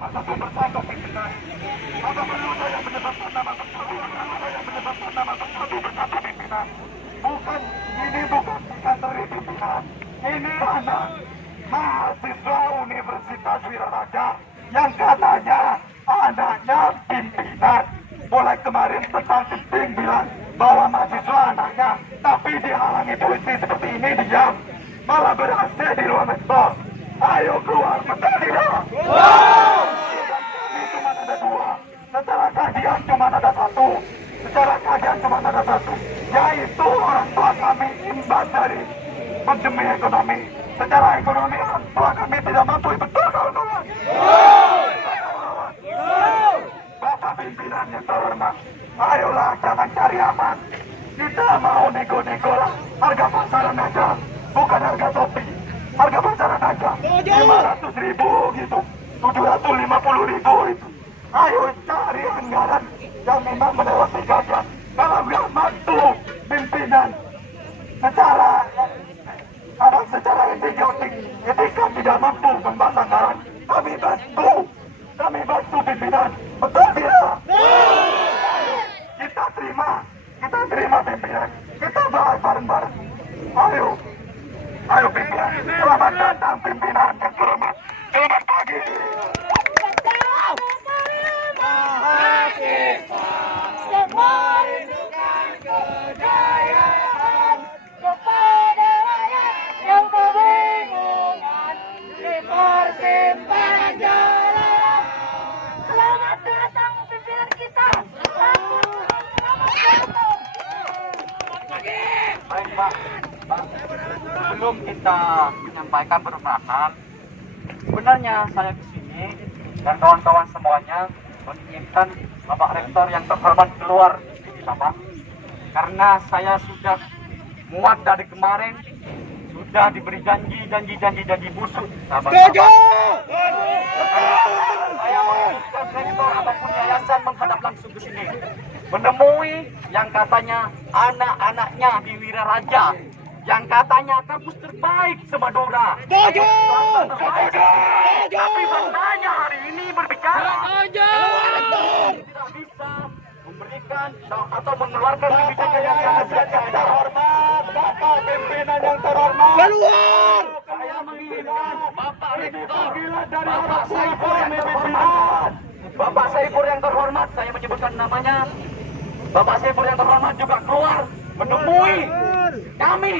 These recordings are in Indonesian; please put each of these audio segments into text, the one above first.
Satu persatu pimpinan. Apa perlu saya menyebutkan nama tersebut? Saya menyebutkan nama tersebut bersatu pimpinan. Bukan, ini bukan kantori pimpinan. Ini anak mahasiswa Universitas Wiraraja yang katanya anaknya pimpinan. Mulai kemarin petang penting bilang bahwa mahasiswa anaknya, tapi dihalangi polisi seperti ini diam. Malah berhasil di ruang rektor. Ayo keluar, betul tidak? Kami cuma ada dua. Secara kajian cuma ada satu. Secara kajian cuma ada satu, yaitu orang tua kami imbas dari pandemi ekonomi. Secara ekonomi orang tua kami tidak mampu, betul kawan-kawan? Bapak pimpinan yang terhormat, ayolah jangan cari aman. Kita mau nego-nego lah, harga pasaran aja, bukan harga topi. Harga pasaran aja 500.000 gitu, 750.000 itu. Ayo cari anggaran yang memang melewati gajian. Kalau nggak mampu pimpinan secara etika tidak mampu membahas anggaran, kami bantu pimpinan, betul tidak? Kita terima pimpinan, kita bahas bareng-bareng. Ayo pimpinan, selamat datang pimpinan yang terhormat. Selamat pagi. Mahasiswa yang merindukan kejayaan kepada rakyat yang kebingungan di persimpangan jalan. Selamat datang pimpinan kita. Baik Pak, sebelum kita menyampaikan permohonan, sebenarnya saya kesini dan kawan-kawan semuanya menginginkan Bapak Rektor yang terhormat keluar dari kita Pak, karena saya sudah muat dari kemarin, sudah diberi janji busuk. Setuju! Saya menginginkan rektor ataupun yayasan menghadap langsung ke sini, menemui yang katanya anak-anaknya di Wiraraja, yang katanya kampus terbaik se-Madura. Setuju! Tapi faktanya hari ini berbicara tidak bisa memberikan atau mengeluarkan kebijakan yang terhormat, Bapak pimpinan yang terhormat. Keluar! Saya menginginkan Bapak Rektor, Dari Bapak Saiful yang terhormat, pimpinan. Bapak Saiful yang terhormat, saya menyebutkan namanya, Bapak Saiful yang terhormat juga keluar menemui kami,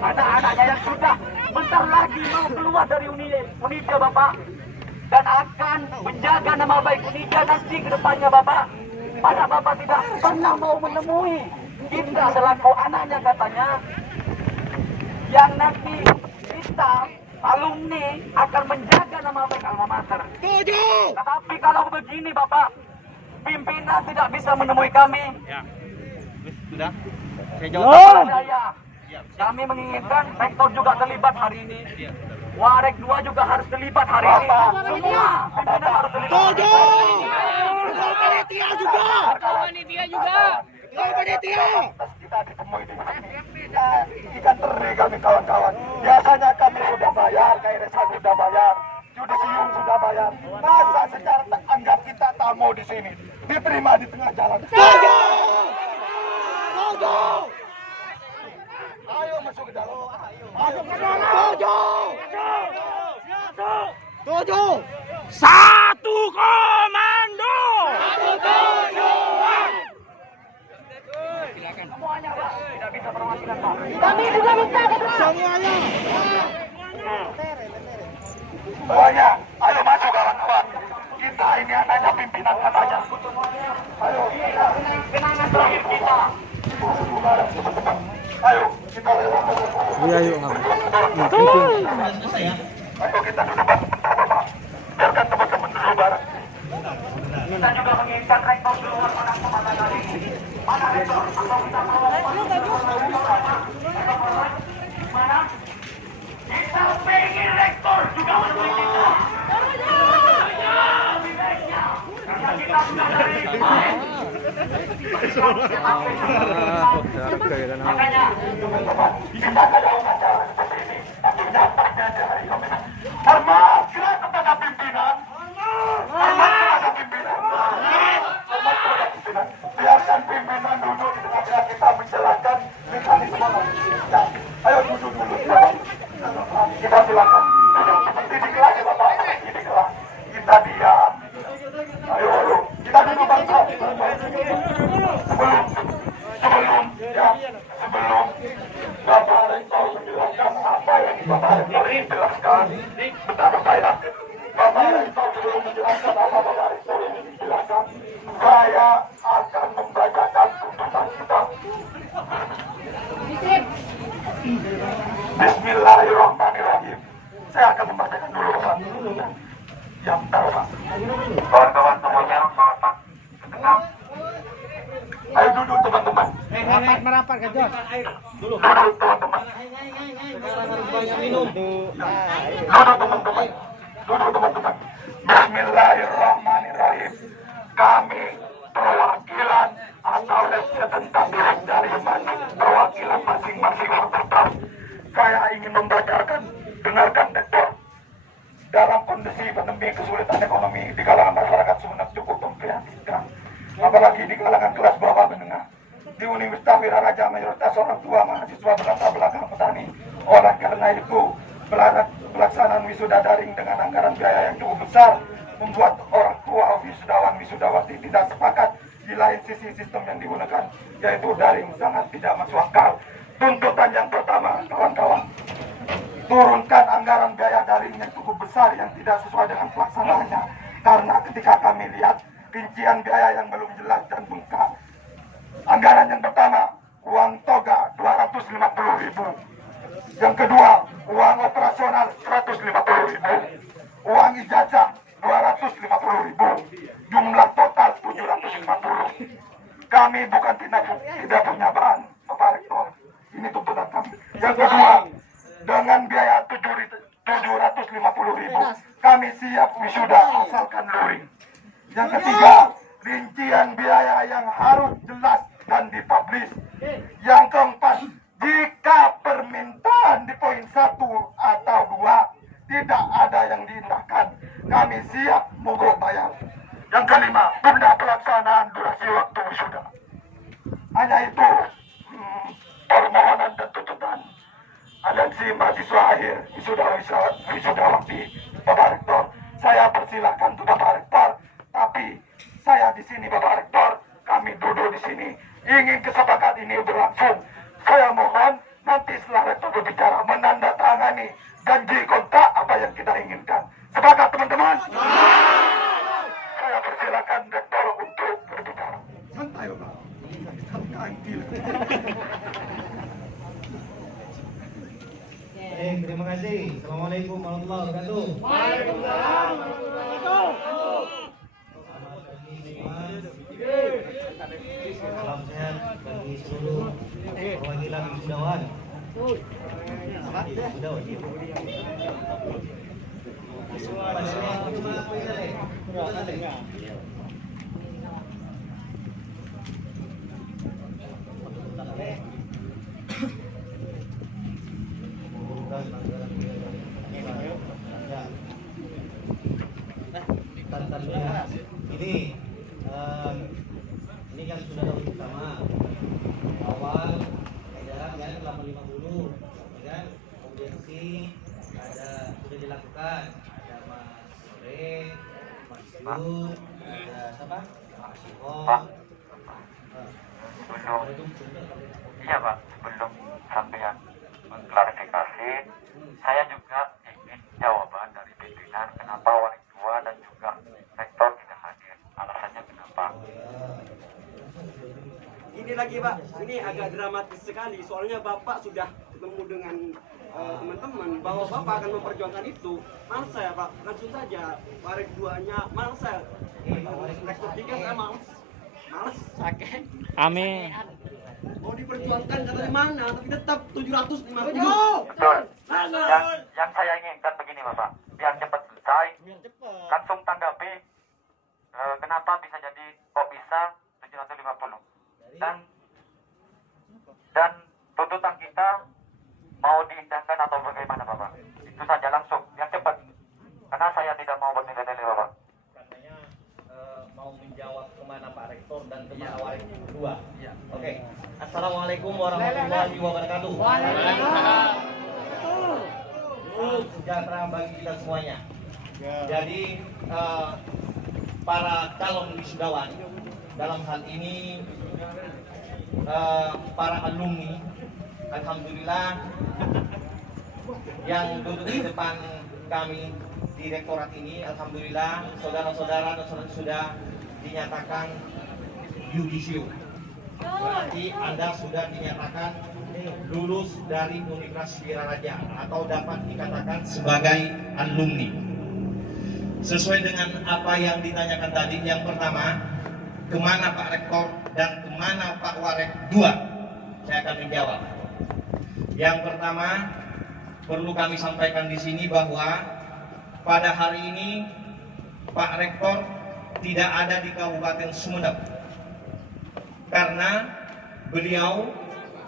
anak-anaknya yang sudah bentar lagi mau keluar dari Unida Bapak, dan akan menjaga nama baik Unida nanti ke depannya Bapak. Masa Bapak tidak pernah mau menemui kita selaku anaknya katanya, yang nanti kita alumni akan menjaga nama baik alma mater. Setuju! Tetapi kalau begini Bapak, pimpinan tidak bisa menemui kami. Ya, sudah. Saya Jawab. Kami menginginkan rektor juga terlibat hari ini. Warek 2 juga harus terlibat hari ini. Semua pimpinan harus terlibat. Setuju! Ketua panitia juga! Ketua panitia! Kita ditemui di sini. Ikan teri kami kawan-kawan. Biasanya kami sudah bayar, KRS sudah bayar, Yudisium sudah bayar. Masa secara anggap kita tamu di sini, diterima di tengah jalan. Setuju! Setuju! Ayo masuk ke dalam. Masuk ke dalam! Setuju! Setuju! Satu komando! Satu tujuan! Semuanya Pak, tidak bisa perwakilan Pak. Kami juga bisa semuanya. Semuanya, ayo masuk kawan-kawan. Kita ini anaknya pimpinan katanya. Ayo, Kenangan terakhir kita. ayo kita lewat. Iya, yuk. Ayo kita duduk bersama. Biarkan teman-teman dulu bareng. Kita juga menginginkan rektor keluar pada kesempatan kali ini. Mana rektor? Atau kita mana? Kita pengen rektor juga menemui kita. Lebih baiknya, karena kita sudah dari kemarin. Makanya, Kita ada upacara seperti ini. Tapi dampaknya dari komentar. Hormat kepada pimpinan. silakan apa Bapak Rektor ini silakan. Saya akan membacakan tuntutan kita. Bismillahirrahmanirrahim. Saya akan membacakan dulu Bapak. Ya bentar Pak. Kawan-kawan semuanya merapat. Tenang. Ayo duduk teman-teman. Merapat ke Jos. Duduk teman-teman. Sekarang harus banyak minum. Duduk teman-teman. Duduk teman-teman. Bismillahirrahmanirrahim. Kami perwakilan atau representatif dari perwakilan masing-masing fakultas. Saya ingin membacakan, dengarkan Rektor. Dalam kondisi pandemi kesulitan ekonomi di kalangan masyarakat Sumeneb cukup memprihatinkan, apalagi di kalangan kelas bawah menengah. Di Universitas Wiraraja mayoritas orang tua mahasiswa berlatar belakang petani. Oleh karena itu, pelaksanaan wisuda daring dengan anggaran biaya yang cukup besar membuat orang tua wisudawan wisudawati tidak sepakat. Di lain sisi sistem yang digunakan yaitu daring sangat tidak masuk akal. Tuntutan yang pertama, kawan-kawan, turunkan anggaran biaya daring yang cukup besar yang tidak sesuai dengan pelaksanaannya. Karena ketika kami lihat rincian biaya yang belum jelas dan bengkak. Anggaran yang pertama, uang toga 250.000. Yang kedua, uang operasional 150.000. Uang ijazah 250.000. Jumlah total 750. Kami bukan tidak punya bahan, Bapak Rektor. Ini tuntutan kami. Yang kedua, dengan biaya 750.000, kami siap wisuda asalkan luring. Yang ketiga, rincian biaya yang harus jelas dan dipublish. Yang keempat, jika permintaan di poin 1 atau 2 tidak ada yang diindahkan, kami siap mogok bayar. Yang kelima, tunda pelaksanaan durasi waktu wisuda. Hanya itu permohonan dan tuntutan. Aliansi mahasiswa akhir wisudawati Bapak Rektor. Saya persilakan untuk Bapak Rektor, tapi saya di sini Bapak Rektor, kami duduk di sini ingin kesepakatan ini berlangsung. Saya mohon nanti setelah Rektor berbicara menandatangani janji kontrak apa yang kita inginkan. Sepakat teman-teman? Saya persilakan Rektor untuk berbicara. Santai Bapak. Terima kasih. Assalamualaikum warahmatullahi wabarakatuh. Waalaikumsalam warahmatullahi wabarakatuh. Salam sehat bagi seluruh perwakilan wisudawan. Ini kan sudah tahun pertama awal edaran kan 850 ya kan, audiensi ada sudah dilakukan, ada Mas Sore, Mas Yud, ada siapa? Mas Sihon. Iya Pak, sebelum sampean mengklarifikasi, saya juga ingin jawaban dari pimpinan kenapa orang tua dan juga rektor tidak hadir. Alasannya kenapa? Ini lagi Pak, ini agak dramatis sekali. Soalnya Bapak sudah ketemu dengan teman-teman bahwa Bapak akan memperjuangkan itu. Males saya Pak, langsung saja. Warik duanya males saya. Rektor 3 saya males. Sakit. Amin. Mau diperjuangkan katanya mana, tapi tetap 750. Betul. Yang saya inginkan begini Bapak, biar cepat selesai, langsung tanggapi kenapa bisa jadi, kok bisa 750. Dan tuntutan kita mau diindahkan atau bagaimana Bapak? Itu saja langsung, yang cepat. Karena saya tidak mau bernilai-nilai Bapak. Katanya mau menjawab kemana Pak Rektor dan kemana Warik kedua. Oke. Assalamualaikum warahmatullahi wabarakatuh. Waalaikumsalam. Sejahtera bagi kita semuanya. Jadi para calon wisudawan dalam hal ini para alumni, alhamdulillah yang duduk di depan kami di direktorat ini, alhamdulillah saudara-saudara dan saudara sudah dinyatakan yudisium. Berarti Anda sudah dinyatakan lulus dari Universitas Wiraraja atau dapat dikatakan sebagai alumni. Sesuai dengan apa yang ditanyakan tadi, yang pertama, kemana Pak Rektor dan kemana Pak Warek 2? Saya akan menjawab. Yang pertama, perlu kami sampaikan di sini bahwa pada hari ini Pak Rektor tidak ada di Kabupaten Sumeneb karena beliau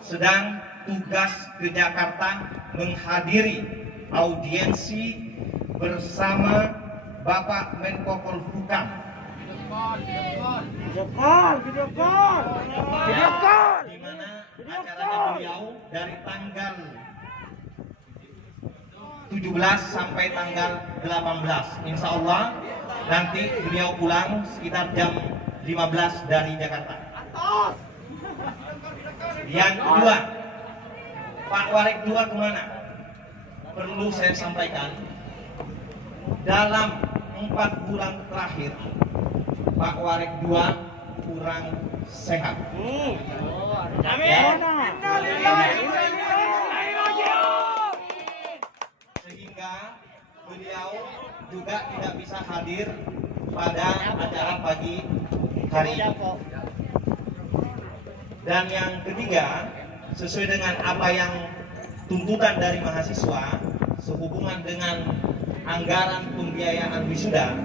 sedang tugas ke Jakarta menghadiri audiensi bersama Bapak Menko Polhukam. Di mana acaranya beliau dari tanggal 17 sampai tanggal 18. Insya Allah nanti beliau pulang sekitar jam 15 dari Jakarta. Yang kedua, Pak Warek 2 kemana? Perlu saya sampaikan, dalam 4 bulan terakhir Pak Warek 2 kurang sehat. Sehingga beliau juga tidak bisa hadir pada acara pagi hari ini. Dan yang ketiga, sesuai dengan apa yang tuntutan dari mahasiswa sehubungan dengan anggaran pembiayaan wisuda,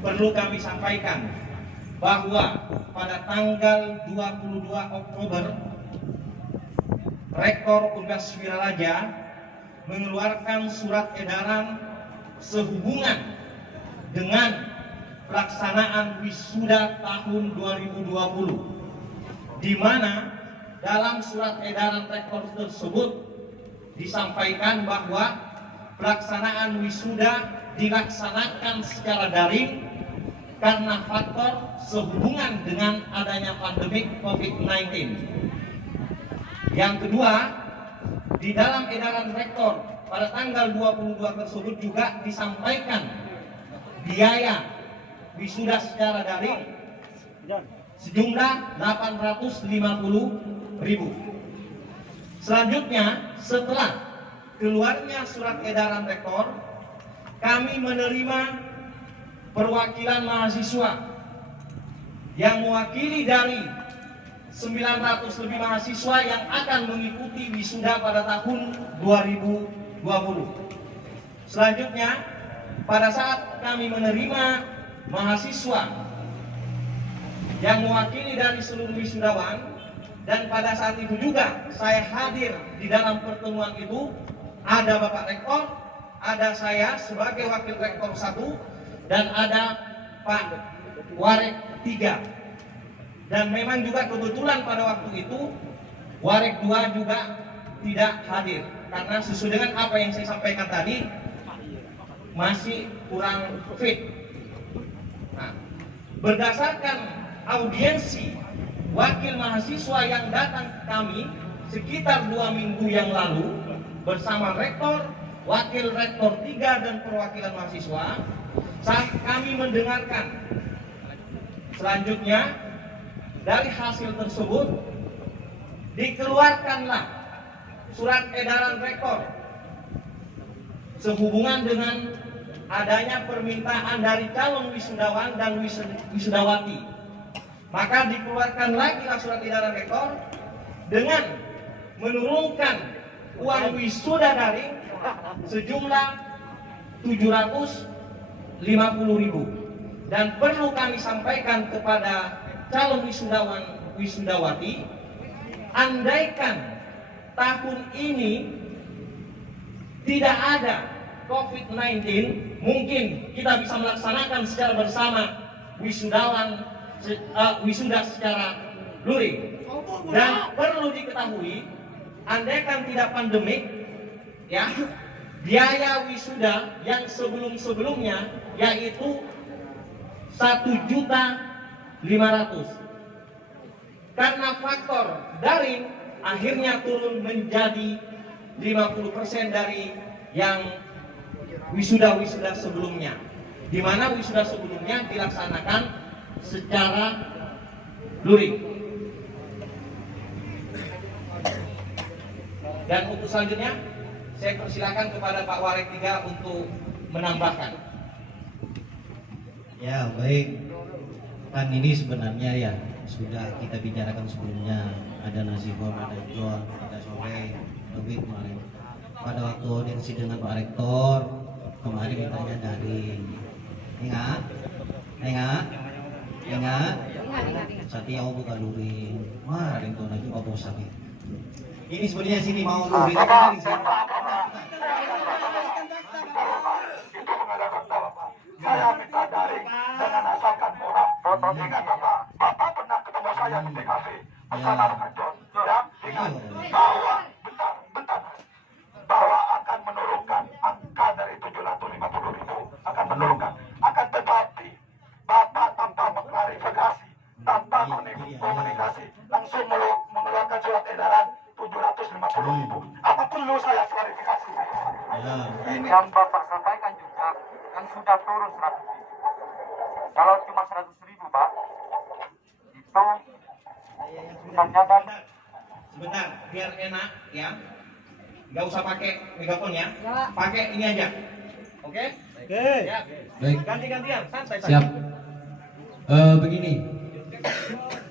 perlu kami sampaikan bahwa pada tanggal 22 Oktober Rektor Universitas Wiraraja mengeluarkan surat edaran sehubungan dengan pelaksanaan wisuda tahun 2020, di mana dalam surat edaran rektor tersebut disampaikan bahwa pelaksanaan wisuda dilaksanakan secara daring karena faktor sehubungan dengan adanya pandemi COVID-19. Yang kedua, di dalam edaran rektor pada tanggal 22 tersebut juga disampaikan biaya wisuda secara daring sejumlah 850.000. Selanjutnya, setelah keluarnya surat edaran rektor, kami menerima perwakilan mahasiswa yang mewakili dari 900 lebih mahasiswa yang akan mengikuti wisuda pada tahun 2020. Selanjutnya, pada saat kami menerima mahasiswa yang mewakili dari seluruh wisudawan, dan pada saat itu juga saya hadir di dalam pertemuan itu, ada Bapak Rektor, ada saya sebagai Wakil Rektor 1, dan ada Pak Warek 3. Dan memang juga kebetulan pada waktu itu Warek 2 juga tidak hadir karena sesuai dengan apa yang saya sampaikan tadi, masih kurang fit. Nah, berdasarkan audiensi wakil mahasiswa yang datang ke kami sekitar 2 minggu yang lalu bersama rektor, wakil rektor 3 dan perwakilan mahasiswa, saat kami mendengarkan selanjutnya dari hasil tersebut dikeluarkanlah surat edaran rektor sehubungan dengan adanya permintaan dari calon wisudawan dan wisudawati. Maka dikeluarkan lagi surat edaran rektor dengan menurunkan uang wisuda daring sejumlah 750.000. Dan perlu kami sampaikan kepada calon wisudawan wisudawati, andaikan tahun ini tidak ada COVID-19, mungkin kita bisa melaksanakan secara bersama wisuda secara luring. Dan perlu diketahui, andaikan tidak pandemik, ya, biaya wisuda yang sebelum-sebelumnya yaitu 1.500.000. Karena faktor daring akhirnya turun menjadi 50% dari yang wisuda-wisuda sebelumnya, di mana wisuda sebelumnya dilaksanakan secara luring. Dan untuk selanjutnya saya persilakan kepada Pak Warek 3 untuk menambahkan. Ya baik, kan ini sebenarnya ya sudah kita bicarakan sebelumnya, ada Nasihom, ada John, ada Soleh, Dobik kemarin. Pada waktu audiensi dengan Pak Rektor kemarin mintanya dari ingat, Satya buka luring, wah ada yang tahu lagi apa sakit. Ini sebenarnya sini mau luring apa nih sih? Itu mengadakan Bapak. Saya minta daring dengan asalkan orang. Ingat Bapak, Bapak pernah ketemu saya di TKP bersama dengan John. Ya, ingat bahwa bahwa akan menurunkan angka dari 750.000, akan menurunkan, akan tetapi Bapak tanpa mengklarifikasi, tanpa komunikasi, langsung mengeluarkan surat edaran 750.000. Apa perlu saya klarifikasi? Ini yang Bapak sampaikan juga kan sudah turun 100.000. Kalau cuma 100.000 Pak, itu Sebentar, biar enak ya. Nggak usah pakai megafon ya. Pakai ini aja. Oke? Oke. Ya. Baik. Ganti-gantian, santai. Siap. Begini,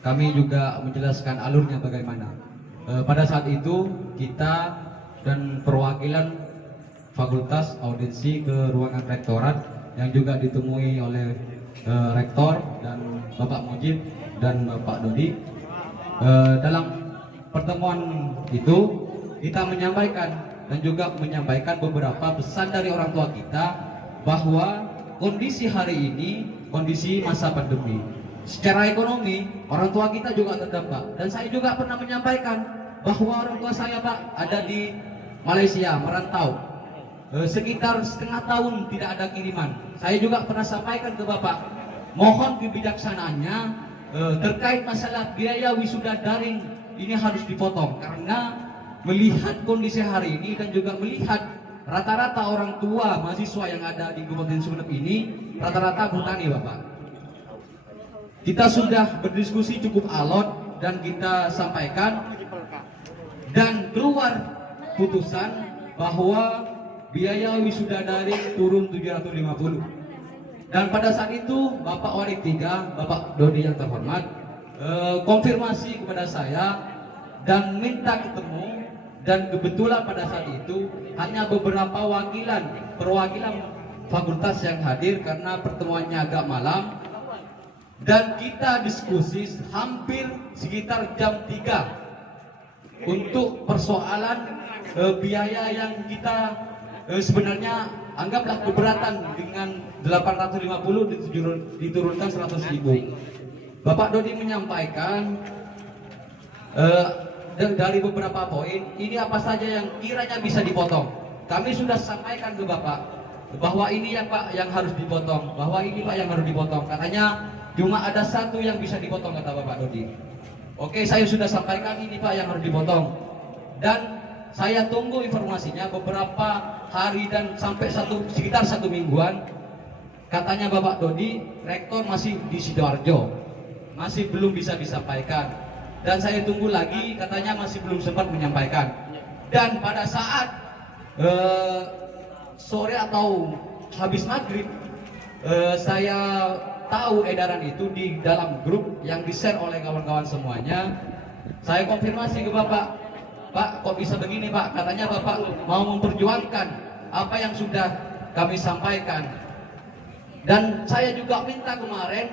kami juga menjelaskan alurnya bagaimana. Pada saat itu kita dan perwakilan fakultas audiensi ke ruangan rektorat yang juga ditemui oleh rektor dan Bapak Mujib dan Bapak Dodi. Dalam pertemuan itu kita menyampaikan dan juga menyampaikan beberapa pesan dari orang tua kita bahwa kondisi hari ini kondisi masa pandemi. Secara ekonomi orang tua kita juga terdampak, dan saya juga pernah menyampaikan bahwa orang tua saya Pak ada di Malaysia merantau sekitar setengah tahun tidak ada kiriman. Saya juga pernah sampaikan ke Bapak, mohon kebijaksanaannya terkait masalah biaya wisuda daring ini harus dipotong, karena melihat kondisi hari ini dan juga melihat rata-rata orang tua mahasiswa yang ada di Kabupaten Sumeneb ini rata-rata bertani Bapak. Kita sudah berdiskusi cukup alot dan kita sampaikan dan keluar putusan bahwa biaya wisuda daring turun 750. Dan pada saat itu Bapak Warek 3, Bapak Dodi yang terhormat konfirmasi kepada saya dan minta ketemu, dan kebetulan pada saat itu hanya beberapa perwakilan fakultas yang hadir karena pertemuannya agak malam, dan kita diskusi hampir sekitar jam 3 untuk persoalan biaya yang kita sebenarnya anggaplah keberatan dengan 850 diturunkan 100.000. Bapak Dodi menyampaikan dari beberapa poin ini apa saja yang kiranya bisa dipotong. Kami sudah sampaikan ke Bapak bahwa ini yang Pak yang harus dipotong, bahwa ini Pak yang harus dipotong. Katanya cuma ada satu yang bisa dipotong, kata Bapak Dodi. Oke, saya sudah sampaikan ini Pak yang harus dipotong, dan saya tunggu informasinya beberapa hari dan sampai sekitar satu mingguan. Katanya Bapak Dodi, rektor masih di Sidoarjo, masih belum bisa disampaikan. Dan saya tunggu lagi, katanya masih belum sempat menyampaikan. Dan pada saat sore atau habis maghrib, saya tahu edaran itu di dalam grup yang di-share oleh kawan-kawan semuanya. Saya konfirmasi ke Bapak, Pak kok bisa begini Pak? Katanya Bapak mau memperjuangkan apa yang sudah kami sampaikan. Dan saya juga minta kemarin,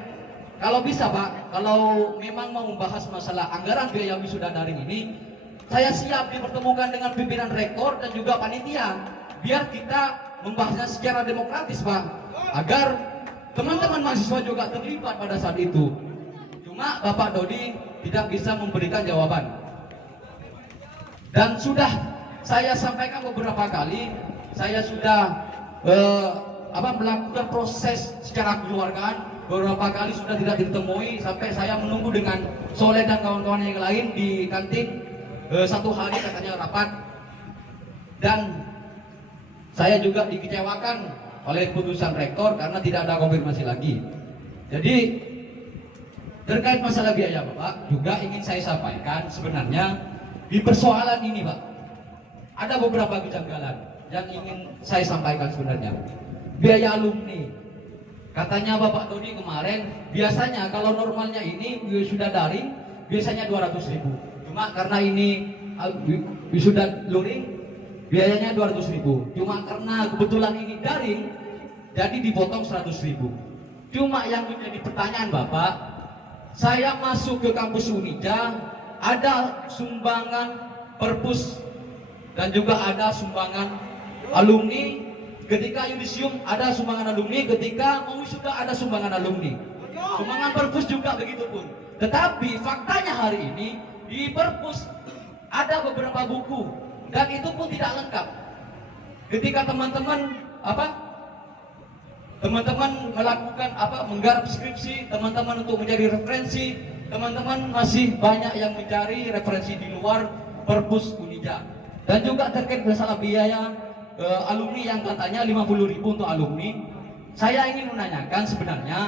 kalau bisa Pak, kalau memang mau membahas masalah anggaran biaya wisuda daring ini, saya siap dipertemukan dengan pimpinan rektor dan juga panitia, biar kita membahasnya secara demokratis Pak, agar teman-teman mahasiswa juga terlibat pada saat itu. Cuma Bapak Dodi tidak bisa memberikan jawaban. Dan sudah saya sampaikan beberapa kali, saya sudah melakukan proses secara kekeluargaan, beberapa kali sudah tidak ditemui, sampai saya menunggu dengan Soleh dan kawan-kawan yang lain di kantin. Satu hari katanya rapat, dan saya juga dikecewakan oleh putusan rektor karena tidak ada konfirmasi lagi. Jadi terkait masalah biaya Bapak juga ingin saya sampaikan sebenarnya di persoalan ini Pak ada beberapa kejanggalan yang ingin saya sampaikan sebenarnya. Biaya alumni katanya Bapak Dodi kemarin biasanya kalau normalnya ini wisuda daring biasanya 200.000. Cuma karena ini wisuda luring biayanya 200.000. Cuma karena kebetulan ini daring jadi dipotong 100.000. Cuma yang menjadi pertanyaan Bapak, saya masuk ke kampus Unija ada sumbangan perpus dan juga ada sumbangan alumni. Ketika yudisium ada sumbangan alumni, ketika mau wisuda ada sumbangan alumni. Sumbangan perpus juga begitu pun. Tetapi faktanya hari ini di perpus ada beberapa buku dan itu pun tidak lengkap. Ketika teman-teman melakukan menggarap skripsi, teman-teman untuk menjadi referensi, teman-teman masih banyak yang mencari referensi di luar perpus Unija. Dan juga terkait masalah biaya alumni yang katanya 50.000 untuk alumni, saya ingin menanyakan sebenarnya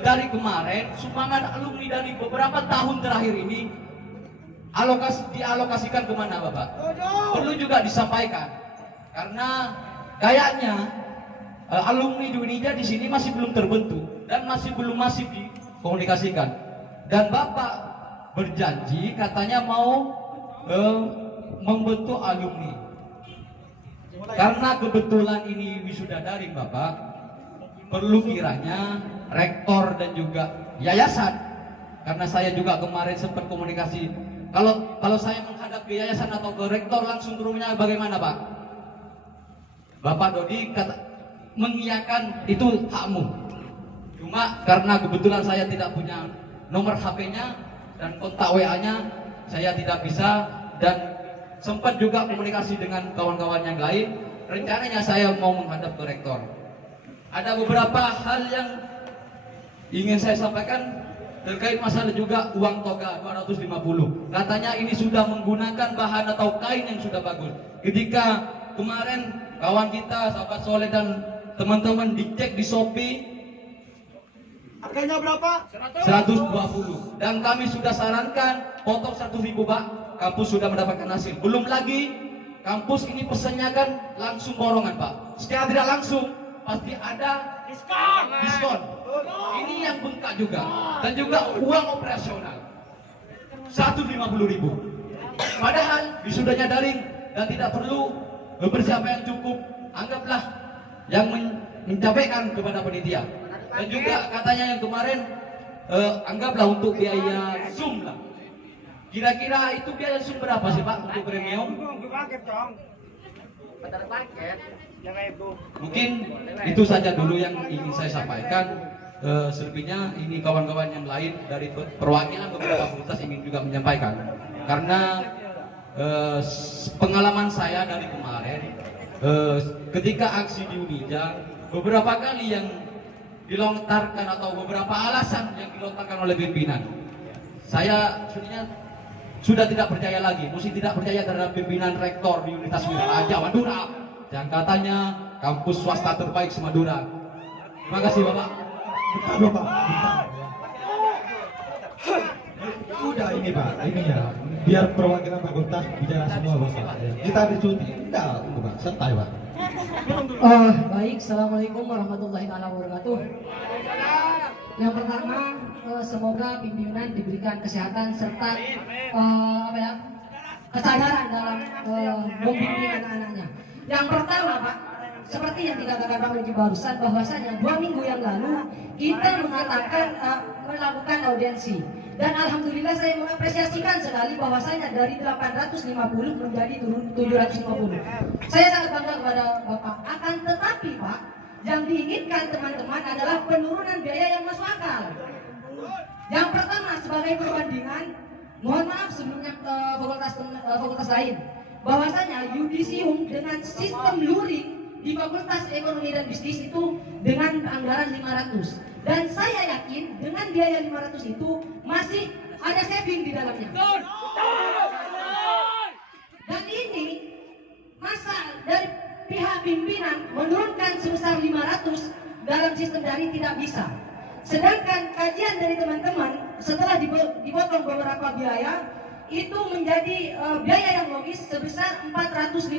dari kemarin sumbangan alumni dari beberapa tahun terakhir ini dialokasikan kemana Bapak? Perlu juga disampaikan karena kayaknya alumni di Unija di sini masih belum terbentuk dan masih belum masif dikomunikasikan. Dan Bapak berjanji katanya mau membentuk alumni. Karena kebetulan ini wisuda daring Bapak, perlu kiranya rektor dan juga yayasan, karena saya juga kemarin sempat komunikasi. Kalau saya menghadap ke yayasan atau ke rektor langsung turunnya bagaimana Pak? Bapak Dodi mengiyakan itu hakmu. Cuma karena kebetulan saya tidak punya nomor HP-nya dan kontak WA-nya, saya tidak bisa dan sempat juga komunikasi dengan kawan-kawan yang lain. Rencananya saya mau menghadap ke rektor. Ada beberapa hal yang ingin saya sampaikan terkait masalah juga uang toga 250. Katanya ini sudah menggunakan bahan atau kain yang sudah bagus. Ketika kemarin kawan kita, sahabat soleh dan teman-teman dicek di Shopee, Harganya berapa? 120. Dan kami sudah sarankan potong 100.000 Pak. Kampus sudah mendapatkan hasil. Belum lagi kampus ini pesannya kan langsung borongan Pak. Secara tidak langsung pasti ada diskon. Ini yang bengkak juga. Dan juga uang operasional 150.000. Padahal wisudanya daring dan tidak perlu persiapan yang cukup. Anggaplah yang mencapaikan kepada panitia. Dan juga katanya yang kemarin anggaplah untuk biaya Zoom lah. Kira-kira itu biaya Zoom berapa sih Pak untuk premium? Mungkin itu saja dulu yang ingin saya sampaikan. Selebihnya ini kawan-kawan yang lain dari perwakilan beberapa fakultas ingin juga menyampaikan. Karena pengalaman saya dari kemarin, ketika aksi di Unija, beberapa kali yang dilontarkan atau beberapa alasan yang dilontarkan oleh pimpinan, saya sebenarnya sudah tidak percaya lagi, mesti tidak percaya terhadap pimpinan rektor di Universitas Wiraraja Madura yang katanya kampus swasta terbaik se-Madura. Terima kasih Bapak. Bapak. Udah ini Pak, ini ya. Biar perwakilan fakultas bicara semua Bapak. Kita ada cuti. Enggak, Pak. Santai Pak. Baik, assalamualaikum warahmatullahi wabarakatuh. Yang pertama, semoga pimpinan diberikan kesehatan serta kesadaran dalam membimbing anak-anaknya. Yang pertama, Pak, seperti yang dikatakan Pak Uji barusan, bahwasanya 2 minggu yang lalu kita mengatakan melakukan audiensi. Dan alhamdulillah saya mengapresiasikan sekali bahwasanya dari 850 menjadi 750. Saya sangat bangga kepada Bapak. Akan tetapi Pak, yang diinginkan teman-teman adalah penurunan biaya yang masuk akal. Yang pertama sebagai perbandingan, mohon maaf sebelumnya fakultas lain, bahwasanya yudisium dengan sistem luring di Fakultas Ekonomi dan Bisnis itu dengan anggaran 500. Dan saya yakin dengan biaya 500 itu masih ada saving di dalamnya. Dan ini masa dari pihak pihak pimpinan menurunkan sebesar 500 dalam sistem daring tidak bisa. Sedangkan kajian dari teman-teman setelah dipotong beberapa biaya itu menjadi biaya yang logis sebesar 450.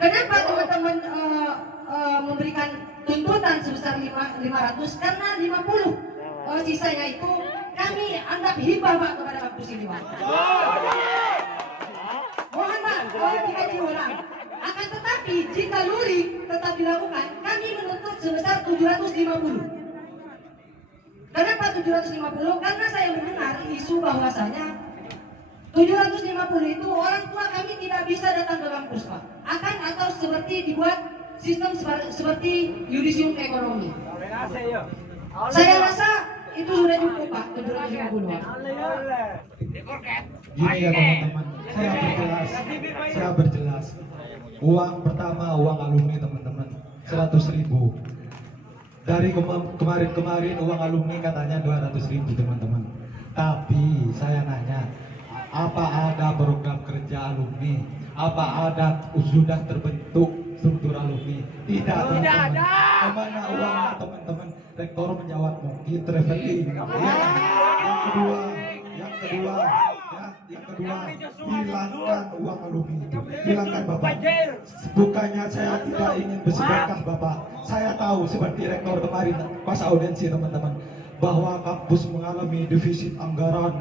Kenapa teman-teman memberikan tuntutan sebesar 500? Karena 50 sisanya itu kami anggap hibah Pak kepada kampus ini Pak. Mohon Pak, dikaji ulang. Akan tetapi jika luring tetap dilakukan, kami menuntut sebesar 750. Kenapa 750? Karena saya mendengar isu bahwasanya 750 itu orang tua kami tidak bisa datang ke kampus Pak. Akan atau seperti dibuat sistem seperti yudisium ekonomi. Saya rasa itu sudah cukup Pak, 750. Gini ya teman-teman, saya berjelas. Uang pertama, uang alumni teman-teman, 100.000. Dari kemarin uang alumni katanya 200.000 teman-teman. Tapi saya nanya, apa ada program kerja alumni? Apa ada sudah terbentuk struktur alumni? Tidak ada. Kemana uangnya teman-teman? Rektor menjawab mungkin traveling. Yang kedua, hilangkan uang alumni itu. Hilangkan Bapak. Bukannya saya tidak ingin bersedekah Bapak. Saya tahu seperti rektor kemarin pas audiensi teman-teman bahwa kampus mengalami defisit anggaran.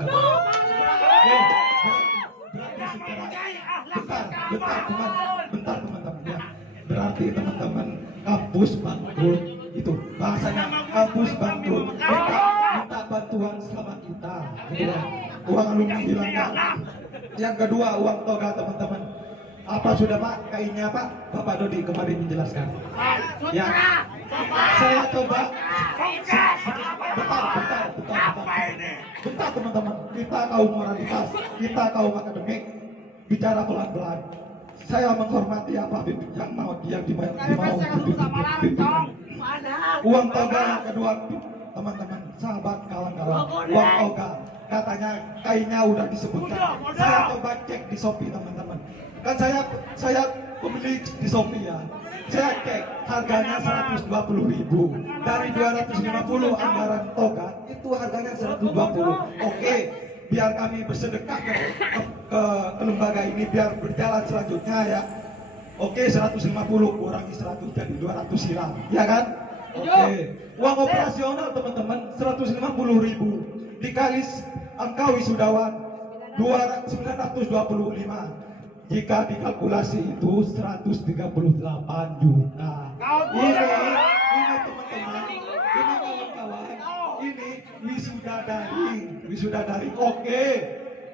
Bentar teman-teman ya. Berarti teman-teman kampus bangkrut itu bahasanya kampus bangkrut. Minta bantuan selama kita. Ya. Uang alumni hilangkan. Yang kedua uang toga teman-teman. Apa sudah Pak kainnya Pak? Bapak Dodi kemarin menjelaskan. Ya. Saya coba. Bentar teman-teman. Kita kaum moralitas, kita kaum akademik bicara pelan-pelan. Saya menghormati apa yang mau pimpinan. Uang toga yang kedua teman-teman, sahabat kawan-kawan. Uang toga katanya kainnya udah disebutkan. Saya coba cek di Shopee teman-teman. Kan saya pemilik di Shopee ya. Saya cek harganya 120.000. Dari 250 anggaran toga itu harganya 120. Oke, biar kami bersedekah ke lembaga ini biar berjalan selanjutnya ya. Oke, 150 kurangi 100 jadi 200 silang, ya kan? Oke. Uang operasional teman-teman 150.000 dikali angka wisudawan 925. Jika dikalkulasi itu 138 juta. Ini teman-teman, ini kawan-kawan, ini wisuda daring. Oke,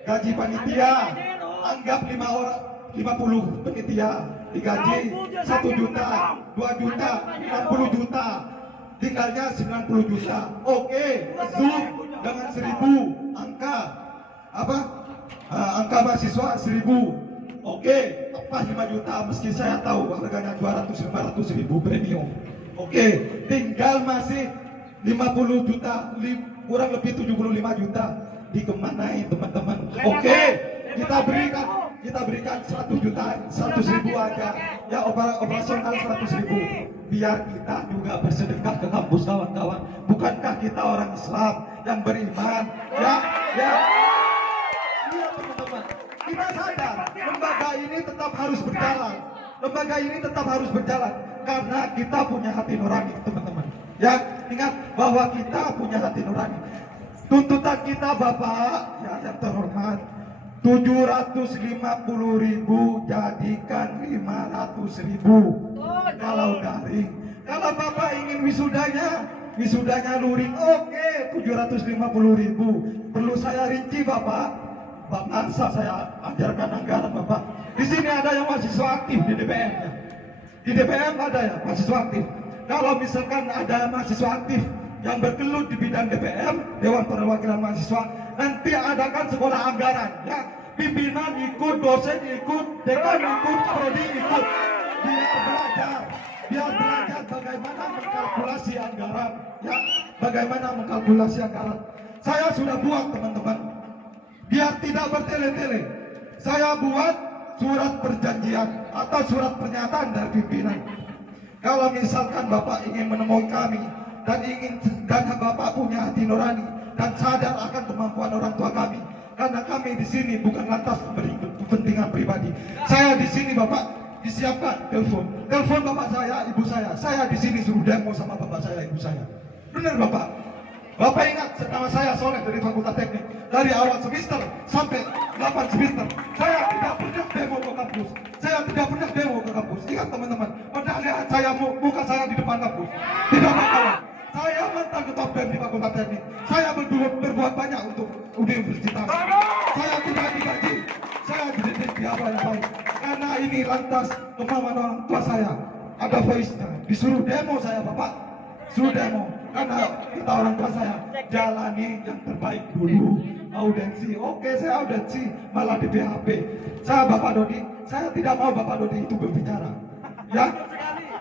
gaji panitia anggap 50 panitia digaji 1 juta, 2 juta, 60 juta, tinggalnya 90 juta. Oke, zoom dengan 1.000 angka apa? Angka mahasiswa 1.000. Oke, pas 5 juta meski saya tahu harganya 200-500 ribu premium. Oke, tinggal masih 50 juta, kurang lebih 75 juta. Dikemanain teman-teman? Oke, kita berikan 100 juta, 100 ribu aja. Ya operasional 100 ribu. Biar kita juga bersedekah ke kampus kawan-kawan. Bukankah kita orang Islam yang beriman? Ya. Iya teman-teman. Kita sadar lembaga ini tetap harus berjalan. Lembaga ini tetap harus berjalan karena kita punya hati nurani, teman-teman. Ya, ingat bahwa kita punya hati nurani. Tuntutan kita Bapak yang terhormat 750.000 jadikan 500.000 kalau daring. Kalau Bapak ingin wisudanya luring, oke 750.000. Perlu saya rinci Bapak. Pak Mansa saya ajarkan anggaran Bapak. Di sini ada yang mahasiswa aktif di DPM ya. Di DPM ada ya mahasiswa aktif. Kalau misalkan ada mahasiswa aktif yang bergelut di bidang DPM, Dewan Perwakilan Mahasiswa, nanti adakan sekolah anggaran ya. Pimpinan ikut, dosen ikut, dekan ikut, prodi ikut. Biar belajar bagaimana mengkalkulasi anggaran ya. Bagaimana mengkalkulasi anggaran. Saya sudah buat teman-teman. Biar tidak bertele-tele, saya buat surat perjanjian atau surat pernyataan dari pimpinan. Kalau misalkan Bapak ingin menemui kami dan Bapak punya hati nurani dan sadar akan kemampuan orang tua kami, karena kami di sini bukan lantas kepentingan pribadi. Saya di sini Bapak disiapkan telepon Bapak saya, ibu saya di sini suruh demo sama Bapak saya, ibu saya. Benar Bapak. Bapak ingat nama saya Soleh dari Fakultas Teknik. Dari awal semester sampai 8 semester, saya tidak pernah demo ke kampus. Saya tidak pernah demo ke kampus. Ingat teman-teman, padahal lihat saya muka saya di depan kampus. Tidak masalah. Saya mantan ketua BEM di Fakultas Teknik. Saya berbuat banyak untuk universitas. Saya tidak digaji. Saya dididik di apa yang baik. Karena ini lantas kemauan orang tua saya. Ada voice-nya. Disuruh demo saya Bapak. Suruh demo. Karena kita orang tua saya jalani yang terbaik dulu. Audensi, oke saya audensi, malah di PHP. Saya Bapak Dodi, saya tidak mau Bapak Dodi itu berbicara. Ya,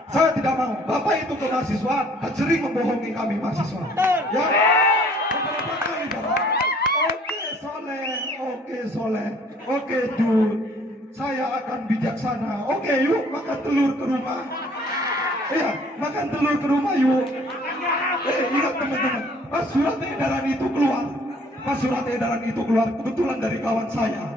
saya tidak mau. Bapak itu ke mahasiswa dan sering membohongi kami mahasiswa. Ya, beberapa kali Bapak. Oke Soleh, oke Jul. Saya akan bijaksana. Oke yuk makan telur ke rumah. Iya, makan telur ke rumah yuk. Ingat teman-teman, pas surat edaran itu keluar, kebetulan dari kawan saya.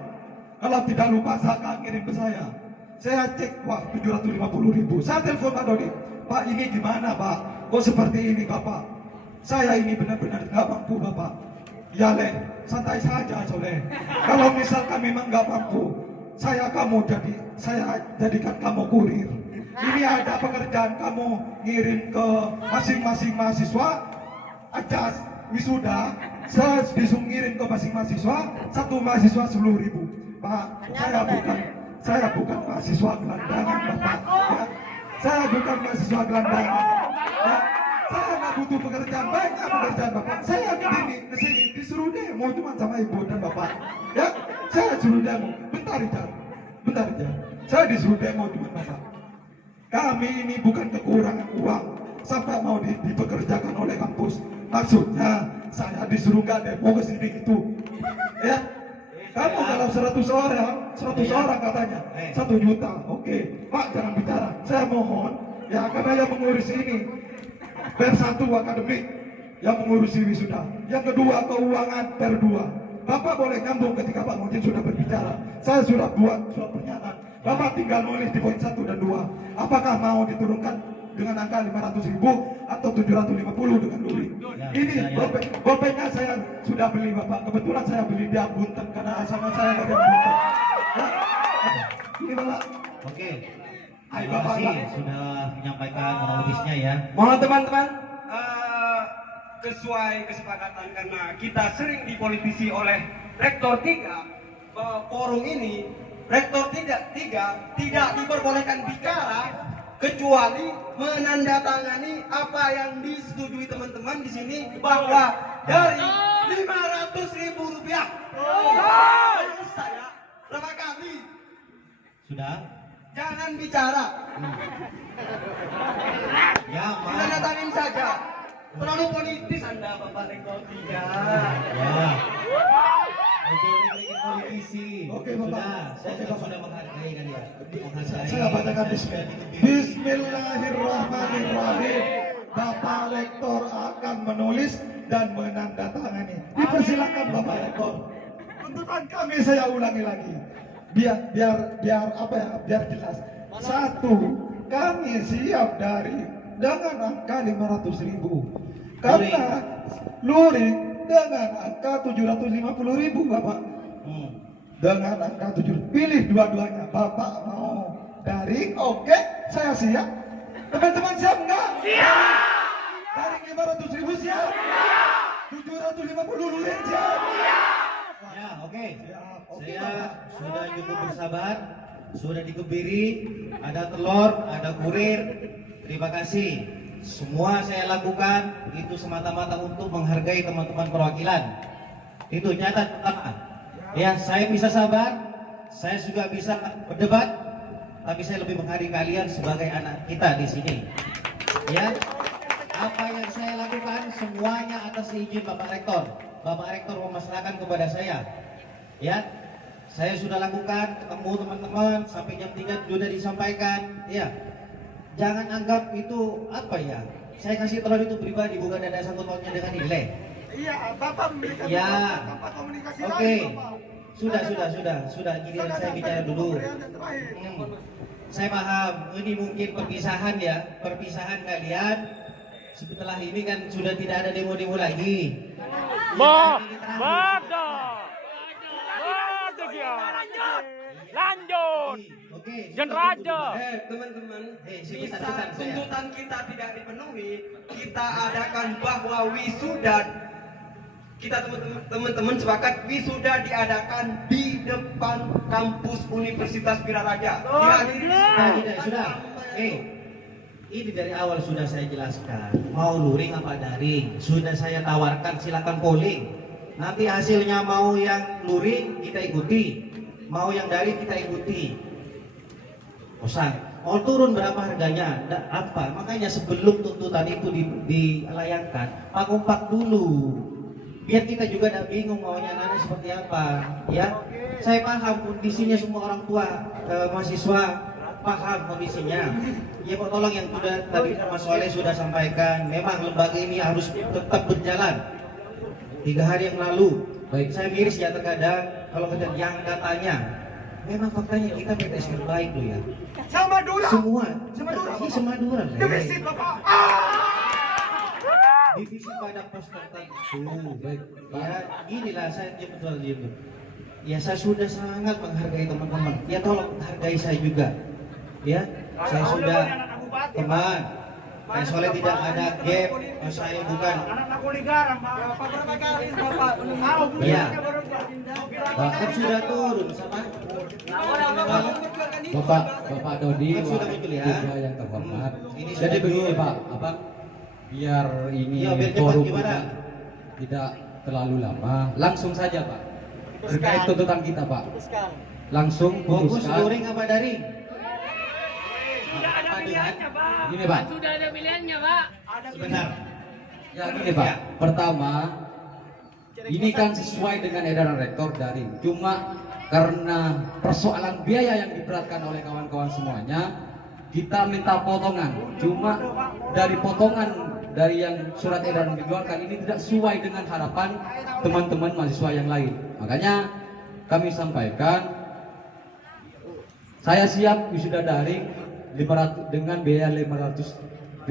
Kalau tidak lupa Zaka kirim ke saya. Saya cek, wah 750.000. Saya telepon Pak Dodi, Pak ini gimana Pak? Kok seperti ini Bapak? Saya ini benar-benar nggak mampu Bapak. Ya Le, santai saja Soleh. Kalau misalkan memang nggak mampu, saya jadikan kamu kurir. Ini ada pekerjaan kamu ngirim ke masing-masing mahasiswa ajas wisuda, saya disuruh ngirim ke masing mahasiswa, satu mahasiswa 10.000. Pak, saya bukan mahasiswa gelandangan Bapak. Ya. Saya bukan mahasiswa gelandangan. Ya. Saya nggak butuh pekerjaan, banyak pekerjaan Bapak. Saya kesini disuruh demo cuma sama ibu dan Bapak. Ya, saya suruh demo. Bentar aja. Saya disuruh demo cuma Bapak. Kami ini bukan kekurangan uang sampai mau dipekerjakan oleh kampus. Maksudnya saya disuruh nggak demo ke sini gitu. Ya, kamu kalau 100 orang katanya 1 juta. Oke, Pak jangan bicara. Saya mohon ya, karena yang mengurus ini Per1 akademik yang mengurusi wisuda. Yang kedua keuangan Per2. Bapak boleh nyambung ketika Pak Mutin sudah berbicara. Saya sudah buat surat pernyataan. Bapak tinggal nulis di poin 1 dan 2. Apakah mau diturunkan dengan angka 500.000 atau 750 dengan duri? Ini bolpennya saya sudah beli Bapak. Kebetulan saya beli di Bunten karena asalnya saya dari Bunten. Ya. Ini Bapak. Oke. Hai Terima Bapak kasih sudah menyampaikan kronologisnya ya. Mohon teman-teman sesuai kesepakatan, karena kita sering dipolitisi oleh Rektor 3 bahwa forum ini Rektor 3 tidak diperbolehkan bicara kecuali menandatangani apa yang disetujui teman-teman di sini, bahwa dari 500.000 rupiah saya sama kami Sudah? jangan bicara, Ya, maaf. menandatangani saja. Terlalu politis Anda Bapak Rektor 3. Ya. Bikin politisi. Oke, Bapak. Saya sudah menghargai kan ya. Menghargai. Saya bacakan Bismillahirrahmanirrahim. Bapak Rektor akan menulis dan menandatangani. Dipersilakan Bapak Rektor. Tuntutan kami saya ulangi lagi. Biar apa ya? Biar jelas. 1. Kami siap dengan angka 500.000. Karena luring dengan angka 750.000 Bapak. Dengan angka 7, pilih dua-duanya. Bapak mau daring, oke, saya siap. Teman-teman siap enggak? Siap. Daring 500.000 siap? Siap. 750 luring siap? Siap. Ya, oke. Siap. Oke, Saya Bapak. sudah cukup bersabar, sudah dikebiri, ada telur, ada kurir. Terima kasih. Semua saya lakukan itu semata-mata untuk menghargai teman-teman perwakilan. Itu catat pertama. Ya, saya bisa sabar, saya juga bisa berdebat, tapi saya lebih menghargai kalian sebagai anak kita di sini. Ya, apa yang saya lakukan semuanya atas izin Bapak Rektor. Bapak Rektor memasrahkan kepada saya. Ya, saya sudah lakukan, ketemu teman-teman sampai jam 3 sudah disampaikan. Ya, jangan anggap itu apa ya? Saya kasih tahu itu pribadi, bukan ada sangkut pautnya dengan nilai. Iya, Bapak memberikan Ya, tanpa komunikasi oke. lain, Bapak. Sudah. Gini saya bicara dulu. Saya paham, ini mungkin perpisahan ya, perpisahan kalian. Setelah ini kan sudah tidak ada demo-demo lagi. Lanjut. Oke. Jan Raja. Teman-teman, sebentar, bisa saya. tuntutan kita tidak dipenuhi, kita adakan bahwa wisuda. Kita teman-teman sepakat wisuda diadakan di depan kampus Universitas Wiraraja. Sudah. Ini dari awal sudah saya jelaskan. Mau luring apa daring? Sudah saya tawarkan, silakan polling. Nanti hasilnya mau yang luring kita ikuti, mau yang daring kita ikuti. Bosan. Mau turun berapa harganya? Apa? Makanya sebelum tuntutan itu dilayangkan, pak dulu. Biar kita juga tidak bingung maunya anak seperti apa, ya. Saya paham kondisinya, semua orang tua mahasiswa paham kondisinya. Ya Pak, tolong yang sudah tadi Mas Soleh sudah sampaikan, memang lembaga ini harus tetap berjalan. 3 hari yang lalu, saya miris ya terkadang kalau yang katanya, memang faktanya kita PTS terbaik loh ya. Sama Madura. Semua, Semadura. Divisi Bapak. Divisi pada pos tertentu. Baik. Ya, inilah saya betul. Ya, saya sudah sangat menghargai teman-teman. Ya, tolong hargai saya juga. Ya, saya sudah teman. Saya Soleh tidak ada gap. Saya bukan. Berapa kali Bapak Iya. Bahkan sudah turun sama. Bapak Dodi, Kan sudah muncul ya. juga yang terhormat. Ini Jadi sudah begini turun. Pak, biar ini Ya, biar cepat forum gimana? kita tidak terlalu lama, langsung saja Pak. Terkait tuntutan kita Pak, langsung Fokus putuskan. luring apa daring? Sudah ada pilihannya, Pak. Gini Pak, Sudah ada pilihannya, Pak. Sebentar. ya gini Pak. Pertama, ini kan sesuai dengan edaran rektor daring. Cuma karena persoalan biaya yang diberatkan oleh kawan-kawan semuanya, kita minta potongan. Cuma dari potongan dari yang surat edaran dikeluarkan ini tidak sesuai dengan harapan teman-teman mahasiswa yang lain. Makanya kami sampaikan, saya siap wisuda daring 500 dengan biaya 500.000.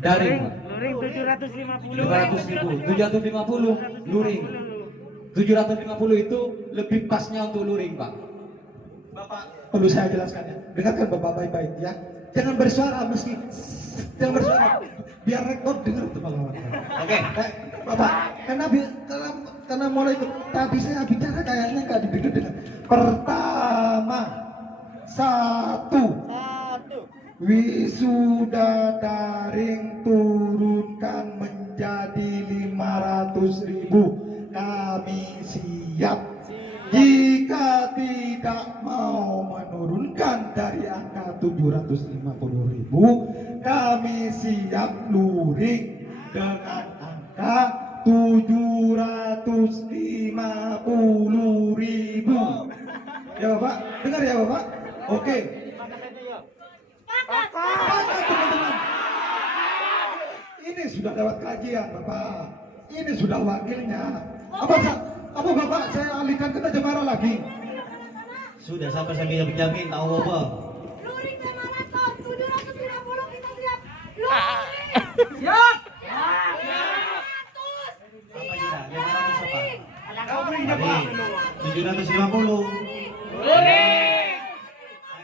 Daring, Pak. Luring 750. 500.000, 750 luring. 750 itu lebih pasnya untuk luring, Pak. Bapak, perlu saya jelaskan ya. Dengarkan Bapak baik-baik ya. Jangan bersuara jangan bersuara. Biar rektor dengar tuh Bapak. Oke. Bapak, karena mulai tadi saya bicara kayaknya nggak didengar. Pertama, satu. Wisuda daring turunkan menjadi 500.000. Kami siap. Jika tidak mau menurunkan dari angka 750.000, kami siap luring dengan angka 750.000. Ya Bapak, dengar ya Bapak? Oke. Teman-teman. Ini sudah lewat kajian Bapak. Ini sudah wakilnya. Apa Bapak saya alihkan ke Jemara lagi? Sudah sampai saya jamin tahu apa? Luring 500, 750 kita siap. Luring. Siap. Apa kita? 500 apa? Kau belinya Pak. 750. Luring.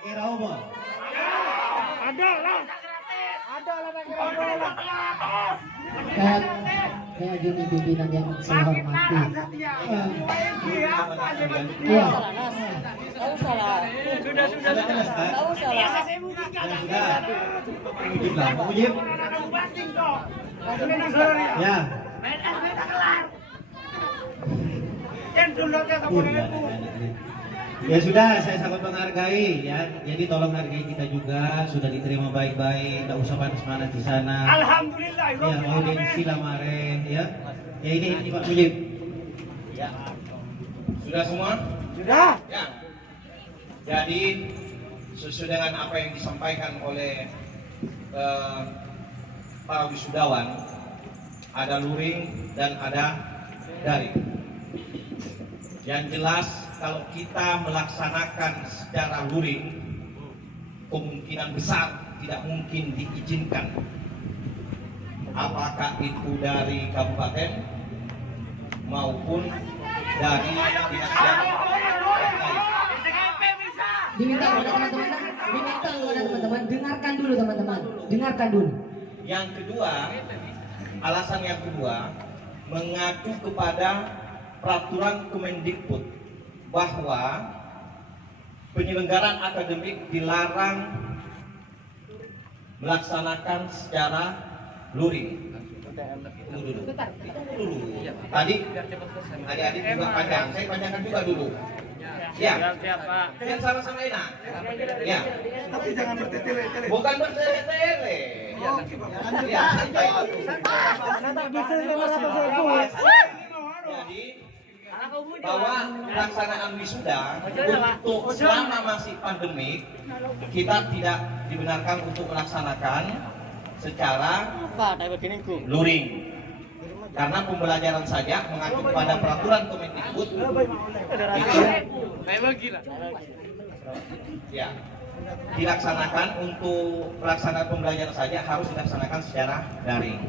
Kira apa? Ada lah. Kayak gini pimpinan yang saya hormati. Iya. Sudah. Sudah jelas kan? Sudah. Mujib lah, Pak Mujib. Ya. Ya sudah, saya sangat menghargai ya. Jadi tolong hargai kita juga, sudah diterima baik-baik, tidak usah panas-panas di sana. Alhamdulillah. Ya, audiensi lamare ya. Ya ini Pak Mujib. Ya. Sudah semua? Sudah. Ya. Jadi sesuai dengan apa yang disampaikan oleh para wisudawan, ada luring dan ada daring. Yang jelas kalau kita melaksanakan secara luring, kemungkinan besar tidak mungkin diizinkan. Apakah itu dari kabupaten maupun dari dinas yang terkait. Diminta kepada teman-teman, dengarkan dulu teman-teman, dengarkan dulu. Yang kedua, alasan yang kedua, mengacu kepada peraturan Kemendikbud bahwa penyelenggaraan akademik dilarang melaksanakan secara luring. Tunggu dulu. Tadi adik-adik juga panjang, saya panjangkan juga dulu. Ya, yang sama-sama enak. Ya, Tapi jangan bertele-tele. bukan bertele-tele. Ya, santai. Jadi bahwa pelaksanaan wisuda untuk selama masih pandemik kita tidak dibenarkan untuk melaksanakan secara luring karena pembelajaran saja mengacu pada peraturan Kemendikbud itu ya dilaksanakan untuk pelaksanaan pembelajaran saja harus dilaksanakan secara daring.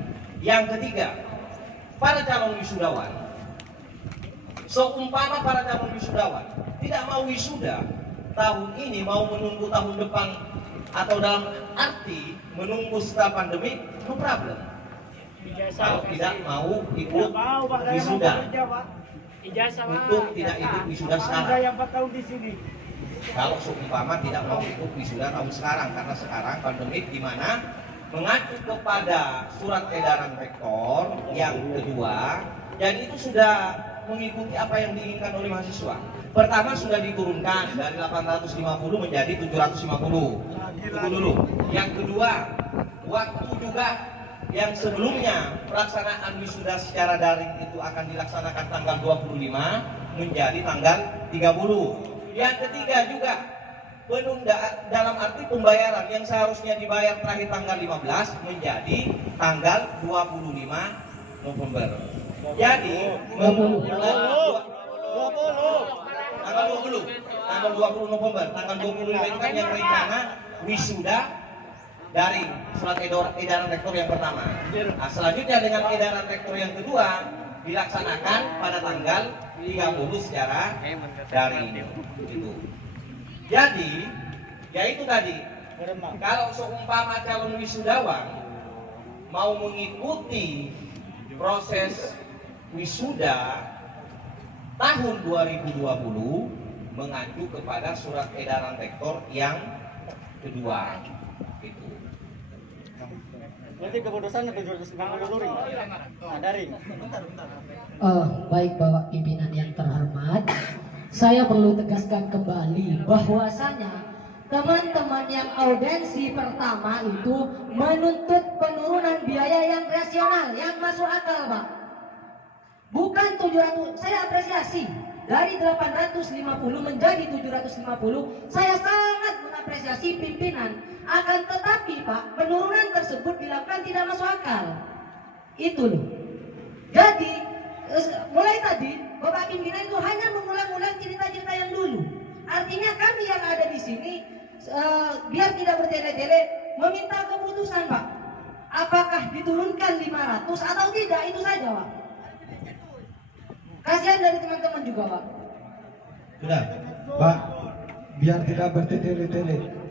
Yang ketiga, para calon wisudawan, seumpama para calon wisudawan tidak mau wisuda tahun ini, mau menunggu tahun depan atau dalam arti menunggu setelah pandemi, no problem. Kalau tidak mau ikut wisuda, untuk tidak ikut wisuda sekarang. Saya 4 tahun di sini. Kalau seumpama tidak mau ikut wisuda tahun sekarang, karena sekarang pandemik di mana mengacu kepada surat edaran rektor yang kedua, dan itu sudah mengikuti apa yang diinginkan oleh mahasiswa. Pertama sudah diturunkan dari 850 menjadi 750. Itu dulu. Yang kedua, waktu juga yang sebelumnya pelaksanaan wisuda secara daring itu akan dilaksanakan tanggal 25 menjadi tanggal 30. Yang ketiga juga penundaan dalam arti pembayaran yang seharusnya dibayar terakhir tanggal 15 menjadi tanggal 25 November. Jadi tanggal 20 November, tanggal 25 itu kan yang rencana wisuda dari surat edaran rektor yang pertama. Nah, selanjutnya dengan edaran rektor yang kedua dilaksanakan pada tanggal 30 secara daring. Itu. Jadi, ya itu tadi. Kalau seumpama calon wisudawan mau mengikuti proses wisuda tahun 2020 mengacu kepada surat edaran rektor yang kedua. Itu. Berarti keputusan 750 luring. Daring. Baik Bapak pimpinan yang terhormat, saya perlu tegaskan kembali bahwasanya teman-teman yang audiensi pertama itu menuntut penurunan biaya yang rasional, yang masuk akal, Pak. Bukan 700, saya apresiasi dari 850 menjadi 750, saya sangat mengapresiasi pimpinan. Akan tetapi Pak, penurunan tersebut dilakukan tidak masuk akal. Itu loh. Jadi mulai tadi Bapak pimpinan itu hanya mengulang-ulang cerita-cerita yang dulu. Artinya kami yang ada di sini biar tidak bertele-tele meminta keputusan Pak. Apakah diturunkan 500 atau tidak, itu saja Pak. Kasihan dari teman-teman juga Pak. Sudah, Pak, biar tidak bertele-tele.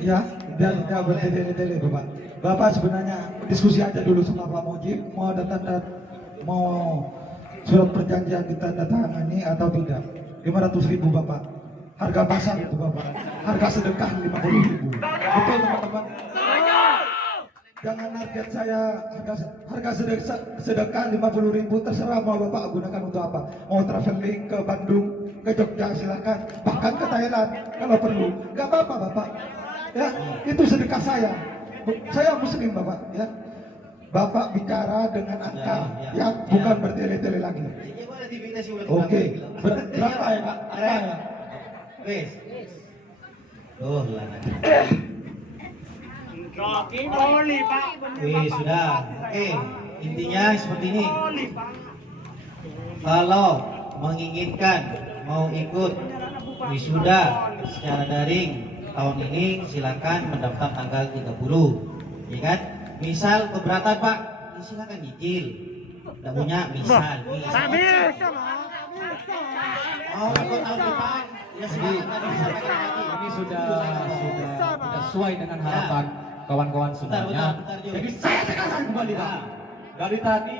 Ya, biar tidak bertele-tele Bapak. Bapak sebenarnya diskusi aja dulu sama Pak Mujib, mau surat perjanjian ditandatangani atau tidak. 500.000 Bapak. Harga pasar itu Bapak. Harga sedekah 50.000. Betul teman-teman. Jangan target saya harga sedekah 50.000, terserah mau Bapak gunakan untuk apa. Mau traveling ke Bandung, ke Jogja silakan, bahkan ke Thailand kalau perlu. Gak apa-apa Bapak. Ya, itu sedekah saya. Saya muslim Bapak ya. Bapak bicara dengan angka Ya, bukan bertele-tele lagi. Ini boleh dipindah sih, boleh Oke, dipakai. berapa ya Pak? Berapa ya? Wes. Oh, lah. Kaki oli pak. Wih, sudah. Oke, intinya seperti ini. Kalau menginginkan mau ikut wisuda secara daring tahun ini, silakan mendaftar tanggal 30, ya kan? Misal keberatan Pak, ya silakan nyicil. Tidak punya misal. Oh, tahun depan. Ya silakan disampaikan lagi. Ini sudah tidak sesuai dengan harapan kawan-kawan semuanya. bentar, Jo. Jadi saya tegaskan kembali Pak. Dari tadi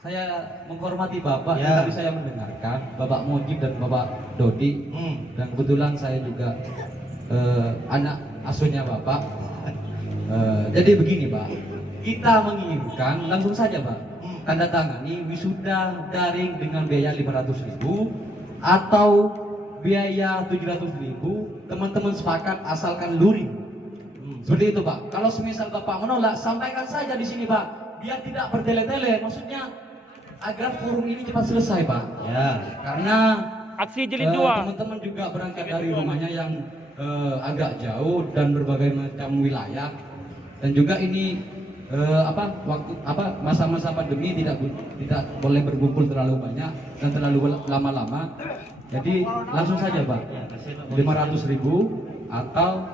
saya menghormati Bapak Ya. dan tadi saya mendengarkan Bapak Mujib dan Bapak Dodi. Dan kebetulan saya juga anak asuhnya Bapak. Jadi begini Pak, kita menginginkan langsung saja Pak tanda tangani wisuda daring dengan biaya 500.000 atau biaya 700.000, teman-teman sepakat asalkan luring. Seperti itu Pak. Kalau semisal Bapak menolak, sampaikan saja di sini Pak, biar tidak bertele-tele. Maksudnya agar forum ini cepat selesai Pak. Ya. Karena Aksi jilid 2. teman-teman juga berangkat dari rumahnya yang agak jauh dan berbagai macam wilayah. Dan juga ini masa-masa pandemi tidak boleh berkumpul terlalu banyak dan terlalu lama-lama. Jadi langsung saja Pak, 500.000 atau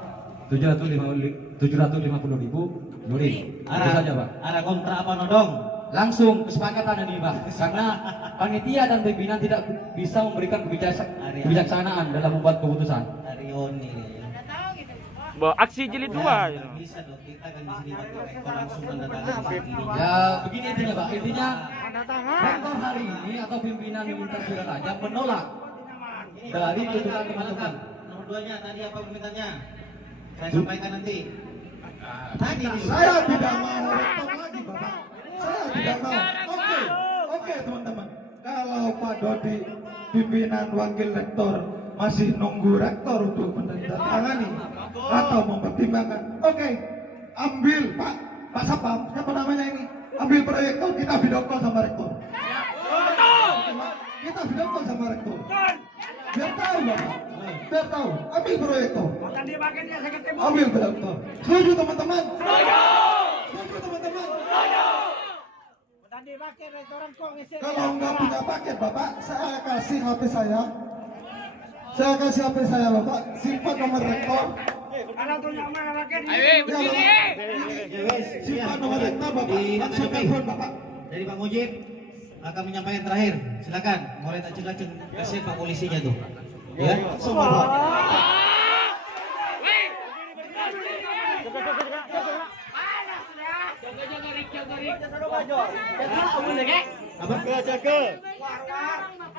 750.000 luring. Itu saja Pak. Ada kontra apa nodong? Langsung kesepakatan ini Pak, karena panitia dan pimpinan tidak bisa memberikan kebijaksanaan dalam membuat keputusan. Arioni. Aksi jilid 2. Bisa dong, kita kan di sini rektor langsung tanda tangan di sini. Ya begini intinya Pak, intinya rektor hari ini atau pimpinan Universitas Raja menolak dari tuntutan teman-teman. Nomor 2-nya tadi apa permintaannya? Saya sampaikan nanti. Tadi Saya tidak mau rektor lagi Bapak. Saya tidak mau. Oke teman-teman. Kalau Pak Dodi pimpinan wakil rektor masih nunggu rektor untuk menandatangani atau mempertimbangkan, oke, ambil Pak Sapam, siapa namanya ini? Ambil proyektor, kita video call sama rektor. Kita video call sama rektor. Biar tahu Bapak. Biar tahu. Ambil proyektor. Ambil proyektor. Setuju teman-teman? Setuju teman-teman? Kalau nggak punya paket Bapak, saya kasih HP saya. Saya kasih HP saya Bapak, simpan nomor rektor. Simpan nomor rektor Bapak, langsung telepon Bapak. dari Pak Mujib akan menyampaikan terakhir. Silakan. Mulai tak ceng-ceng kasih Pak polisinya tuh. Ya, semua Pak. Apa? Jaga.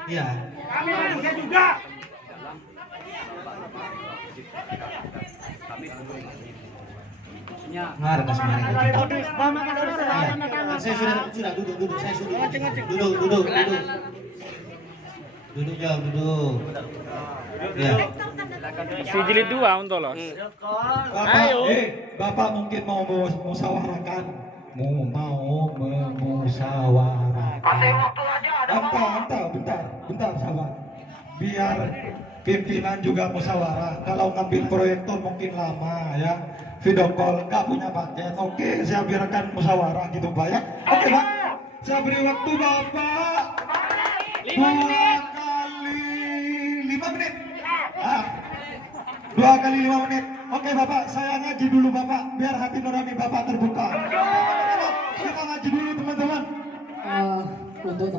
Iya. Kami manusia juga. Hargas mereka. Saya sudah duduk, saya sudah duduk. Duduk jauh, duduk. Ya. Si jilid 2 untuk lolos. Bapak mungkin mau musyawarahkan. Mau memusyawarahkan. Bentar, sahabat. Biar pimpinan juga musyawarah. Kalau ngambil proyektor mungkin lama ya. Video call nggak punya paket. Oke, saya biarkan musyawarah gitu Pak ya. Oke Pak, saya beri waktu Bapak 2 kali 5 menit. 2 kali 5 menit. Oke Bapak, saya ngaji dulu Bapak, biar hati nurani Bapak terbuka. Kita ngaji dulu teman-teman. Untuk